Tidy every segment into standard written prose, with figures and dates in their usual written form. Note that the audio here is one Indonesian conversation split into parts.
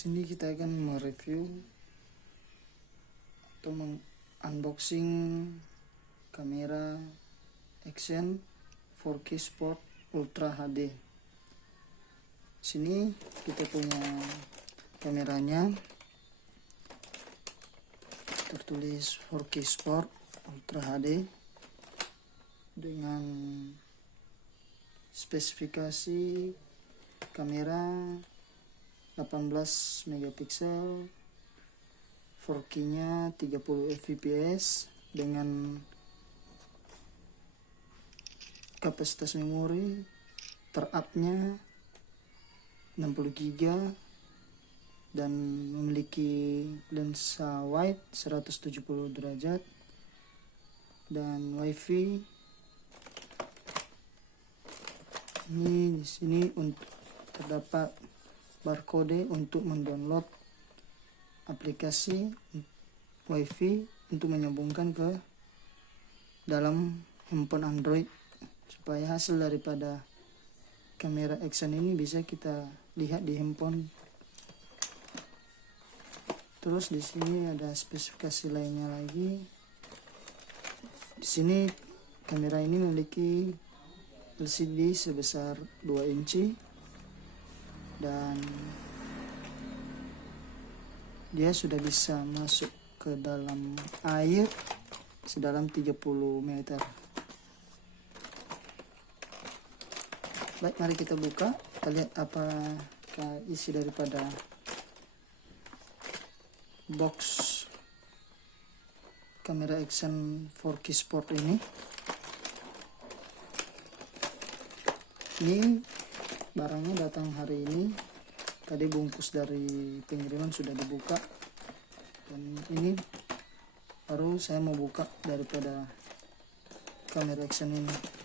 Sini kita akan mereview atau unboxing kamera Action 4K Sport Ultra HD. Sini kita punya kameranya, tertulis 4K Sport Ultra HD dengan spesifikasi kamera 18 megapiksel, 4K nya 30 fps dengan kapasitas memori terupnya 60 GB dan memiliki lensa wide 170 derajat dan wifi. Ini di sini terdapat barcode untuk mendownload aplikasi wifi untuk menyambungkan ke dalam handphone Android, supaya hasil daripada kamera Action ini bisa kita lihat di handphone. Terus di sini ada spesifikasi lainnya lagi. Di sini kamera ini memiliki LCD sebesar 2 inci dan dia sudah bisa masuk ke dalam air sedalam 30 meter. Baik, mari kita buka, kita lihat apakah isi daripada box kamera Action 4K Sport ini. Ini barangnya datang hari ini. Tadi bungkus dari pengiriman sudah dibuka, dan ini baru saya mau buka daripada kamera Action ini.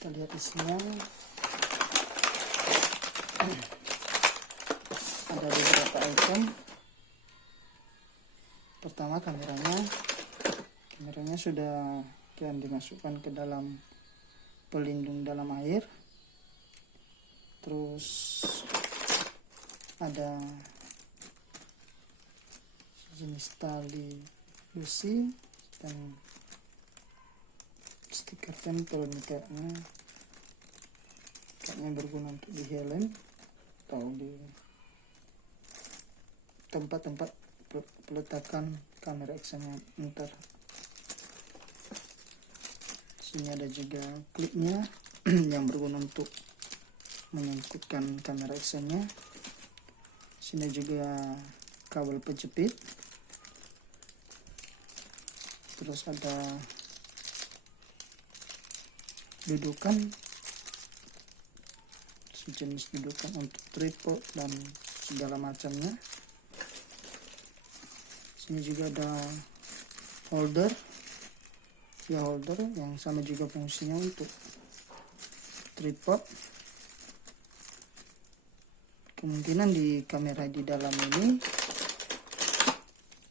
Kita lihat isinya. Ada beberapa item. Pertama, kameranya sudah dimasukkan ke dalam pelindung dalam air. Terus ada jenis tali besi dan stiker tempel kayaknya berguna untuk di helm atau di tempat-tempat peletakan kamera Action ntar. Sini ada juga klipnya yang berguna untuk menyangkutkan kamera Actionnya. Sini juga kabel penjepit. Terus ada dudukan, sejenis dudukan untuk tripod dan segala macamnya. Sini juga ada holder yang sama juga fungsinya untuk tripod. Kemungkinan di kamera di dalam ini,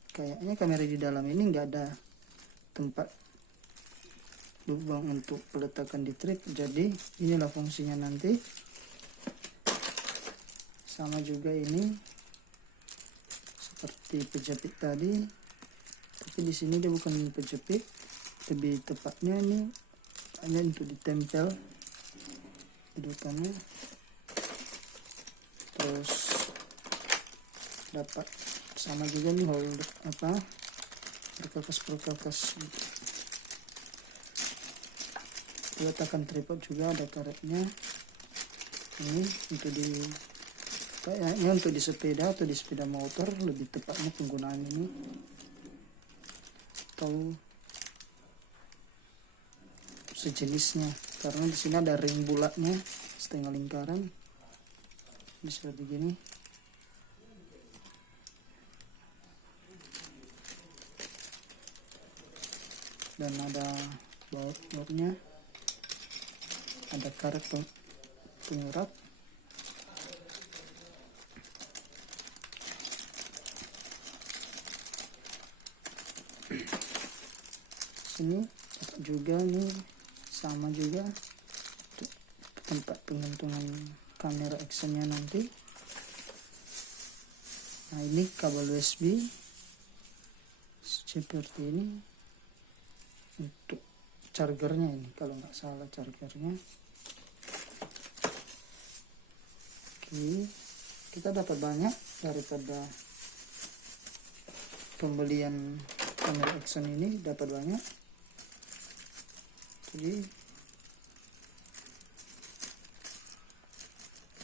kayaknya kamera di dalam ini nggak ada tempat lubang untuk peletakan di trip, jadi inilah fungsinya nanti. Sama juga ini seperti penjepit tadi, tapi di sini dia bukan penjepit, lebih tepatnya ini hanya untuk ditempel dudukannya. Terus dapat sama juga nih holder perkakas peletakan tripod, juga ada karetnya. Ini untuk kayaknya untuk di sepeda atau di sepeda motor lebih tepatnya penggunaan ini, atau sejenisnya, karena di sini ada ring bulatnya setengah lingkaran bisa begini. Dan ada bautnya, ada karet pengurat. Ini juga nih sama juga untuk tempat pengantungan kamera actionnya nanti. Nah ini kabel USB seperti ini untuk chargernya, ini kalau nggak salah chargernya. Oke, kita dapat banyak daripada pembelian kamera action ini, dapat banyak. Jadi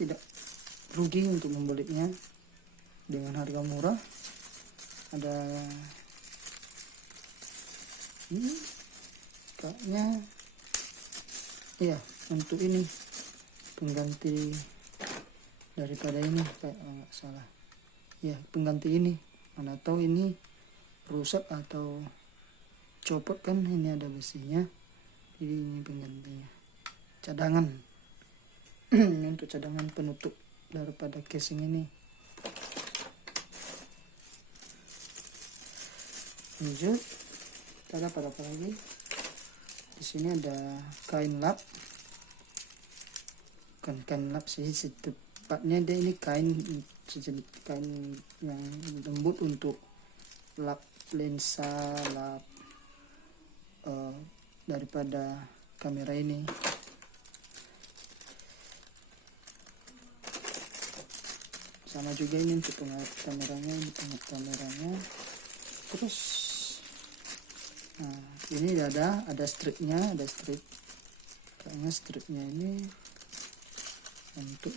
tidak rugi untuk membelinya dengan harga murah. Ada ini kayaknya ya, untuk ini pengganti daripada ini, kayak nggak salah ya, pengganti ini. Mana tahu ini rusak atau copot kan, ini ada besinya, jadi ini penggantinya, cadangan. Ini untuk cadangan penutup daripada casing ini. Lanjut, kita dapat apa lagi? Di sini ada kain lap, bukan kain lap sih, tepatnya dia ini kain yang lembut untuk lap lensa, lap daripada kamera ini. Sama juga ini untuk pengatur kameranya, ini pengatur kameranya. Terus nah ini ada stripnya, ada strip, kayaknya stripnya ini untuk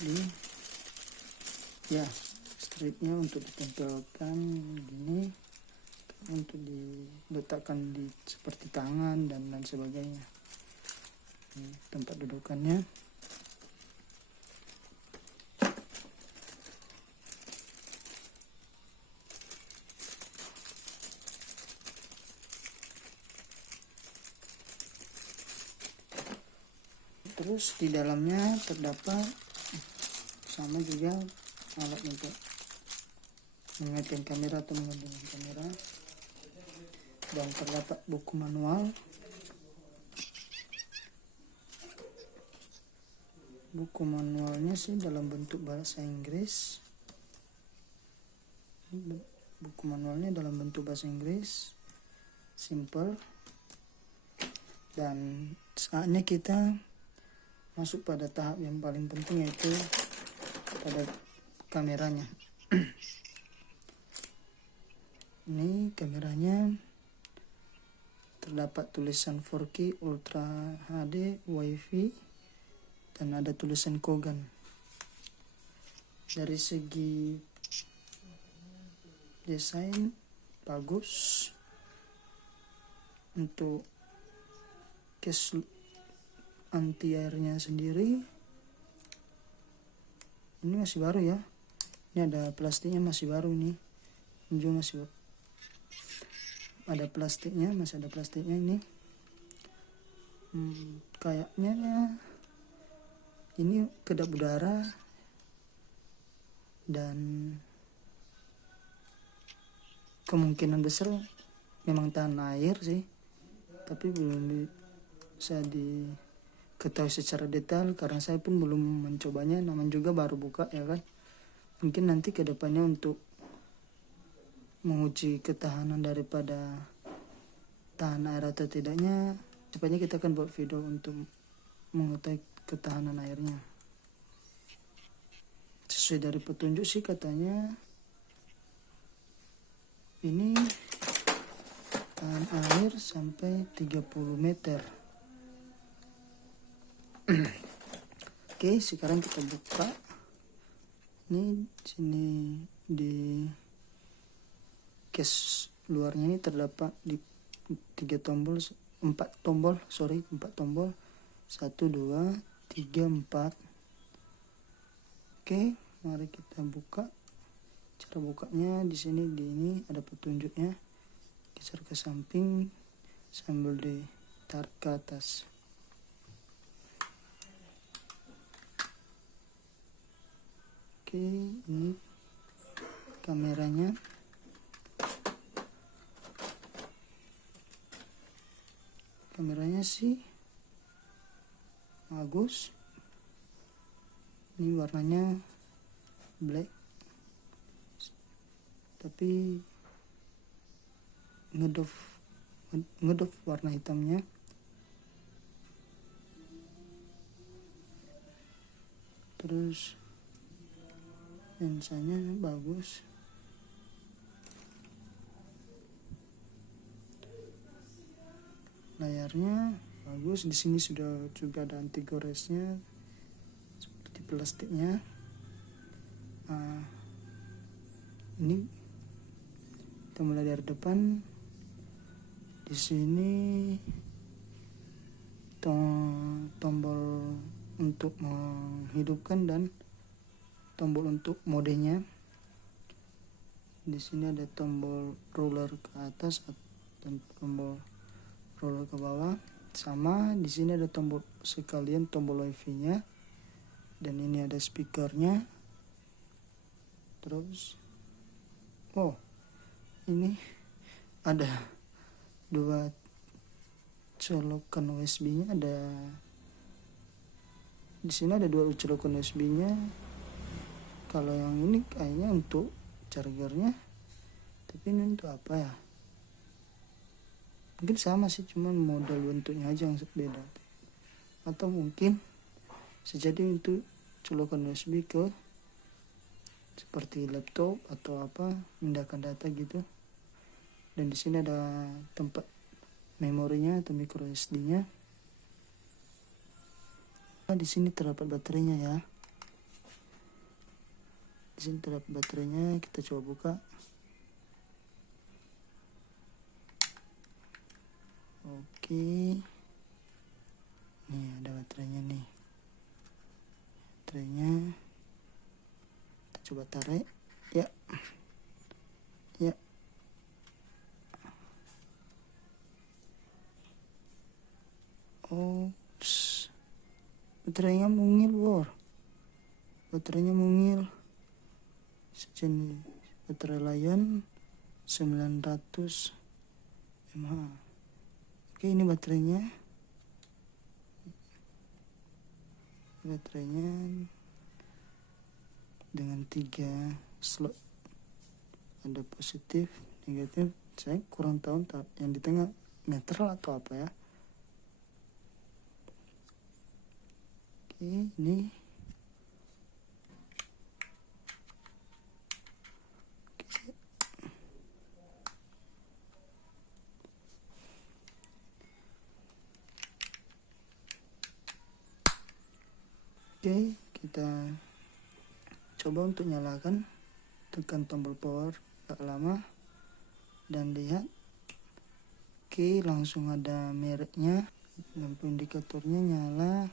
stripnya untuk ditempelkan gini, untuk diletakkan di seperti tangan dan lain sebagainya. Ini tempat dudukannya. Terus di dalamnya terdapat sama juga alat untuk mengaitkan kamera atau menghubungkan kamera, dan terdapat buku manual. Buku manualnya sih dalam bentuk bahasa Inggris. Buku manualnya dalam bentuk bahasa Inggris, simple. Dan saatnya kita masuk pada tahap yang paling penting, yaitu pada kameranya. Ini kameranya terdapat tulisan 4K Ultra HD Wi-Fi dan ada tulisan Kogan. Dari segi desain bagus. Untuk case anti airnya sendiri ini masih baru ya, ini ada plastiknya, masih baru nih, ini juga masih ada plastiknya, masih ada plastiknya ini. Kayaknya ini kedap udara dan kemungkinan besar memang tahan air sih, tapi belum bisa diketahui secara detail karena saya pun belum mencobanya, namanya juga baru buka ya kan. Mungkin nanti kedepannya untuk menguji ketahanan daripada tahan air atau tidaknya, cepatnya kita akan buat video untuk mengetahui ketahanan airnya. Sesuai dari petunjuk sih katanya ini tahan air sampai 30 meter. Oke, sekarang kita buka. Ini sini di case luarnya ini terdapat di 4 tombol. 1, 2, 3, 4. Oke, mari kita buka. Cara bukanya di sini, ini ada petunjuknya. Geser ke samping sambil ditarik ke atas. Oke, ini kameranya. kameranya sih bagus. Ini warnanya black, tapi ngedop warna hitamnya. Terus lensanya bagus, layarnya bagus. Di sini sudah juga ada anti goresnya seperti plastiknya. Ini kita mulai dari depan. Di sini tombol untuk menghidupkan dan tombol untuk modenya. Di sini ada tombol roller ke atas dan tombol roller ke bawah. Sama di sini ada tombol sekalian tombol wifi-nya, dan ini ada speakernya. Terus ini ada 2 colokan USB-nya. Di sini ada 2 colokan USB-nya. Kalau yang ini kayaknya untuk chargernya, tapi ini untuk apa ya? Mungkin sama sih, cuman model bentuknya aja yang beda. Atau mungkin sejadi untuk colokan USB ke seperti laptop atau apa, memindahkan data gitu. Dan di sini ada tempat memorinya atau micro SD-nya. Di sini terdapat baterainya ya. Di sini terdapat baterainya, kita coba buka. Oke. Nih ada baterainya nih. Baterainya kita coba tarik. Ya. Oops. Baterainya mungil, bor. Baterainya mungil. Sejenis baterai Lion 900 mAh. Oke, ini baterainya. Baterainya dengan 3 slot. Ada positif, negatif. Saya kurang tahu yang di tengah netral atau apa ya. Oke, ini Oke, kita coba untuk nyalakan. Tekan tombol power agak lama dan lihat. Oke, langsung ada mereknya. Lampu indikatornya nyala.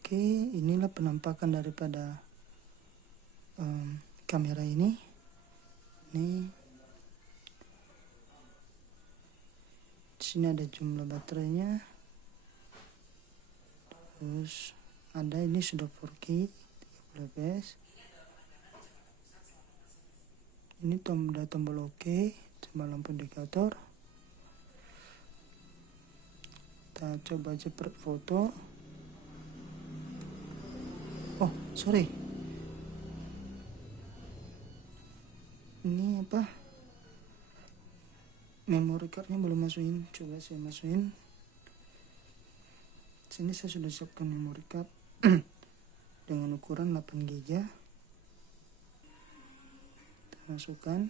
Oke, inilah penampakan daripada kamera ini. Di sini ada jumlah baterainya. Terus ada, ini sudah 4K 30 fps. Ini tombol OK sama lampu indikator. Kita coba jepret foto. Oh, sorry. Ini apa? Memory cardnya belum masukin. Coba saya masukin. Sini saya sudah siapkan memory card dengan ukuran 8 GB. Kita masukkan.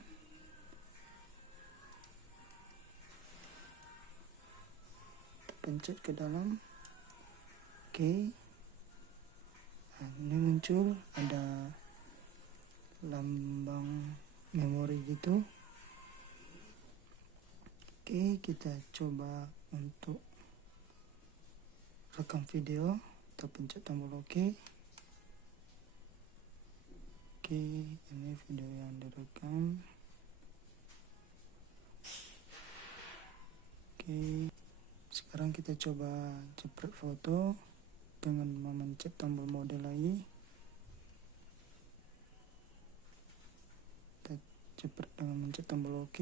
Kita pencet ke dalam. Oke. Nah, ini muncul ada lambang memori gitu. Oke, kita coba untuk rekam video. Kita pencet tombol OK. Oke, ini video yang direkam. Oke, sekarang kita coba jepret foto. dengan memencet tombol mode lagi. Kita cepret dengan mencet tombol OK.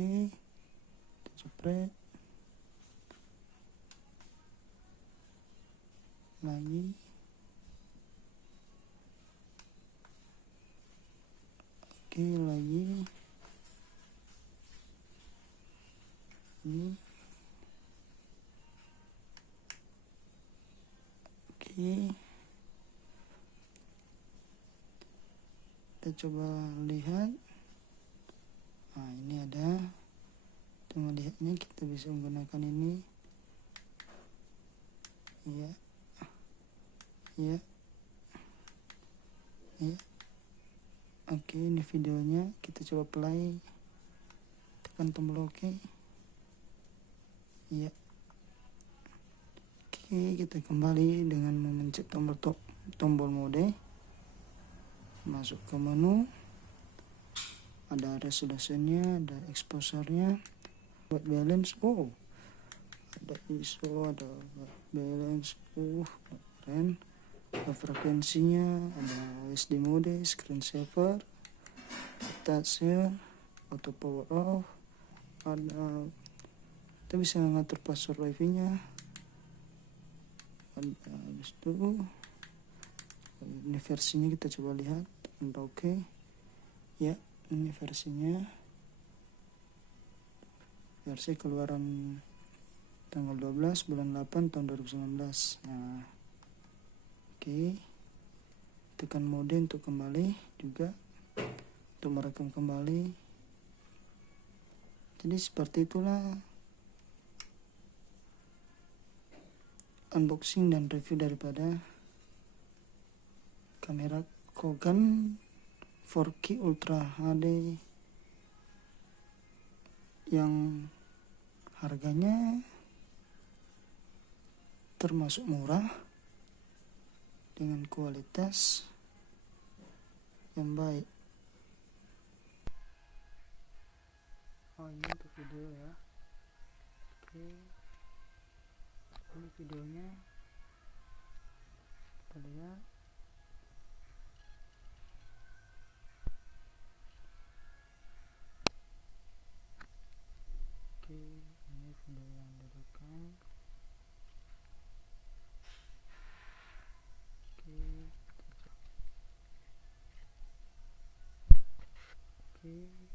Kita cepret lagi. Oke, lagi ini. Oke, kita coba lihat. Nah, ini ada. Kita melihatnya, kita bisa menggunakan ini. Ya, ya, ya. Oke, ini videonya. Kita coba play. Tekan tombol OK. Ya. Oke, kita kembali dengan memencet tombol mode. Masuk ke menu. Ada resolusinya, ada exposurnya, buat balance. Oh, ada ISO, ada balance. Keren. Ada frekuensinya, ada SD mode, screen saver, touch share, auto power off. Ada, kita bisa ngatur password wifi nya. Habis itu ini versinya, kita coba lihat. Oke, ya, ini versinya, versi keluaran tanggal 12 bulan 8 tahun 2019. Nah, oke, tekan mode untuk kembali juga, untuk merekam kembali. Jadi seperti itulah unboxing dan review daripada kamera Kogan 4K Ultra HD yang harganya termasuk murah dengan kualitas yang baik. Oh, ini untuk video ya. Oke, ini videonya, kita lihat. Oke, ini video yang direkam. Oke,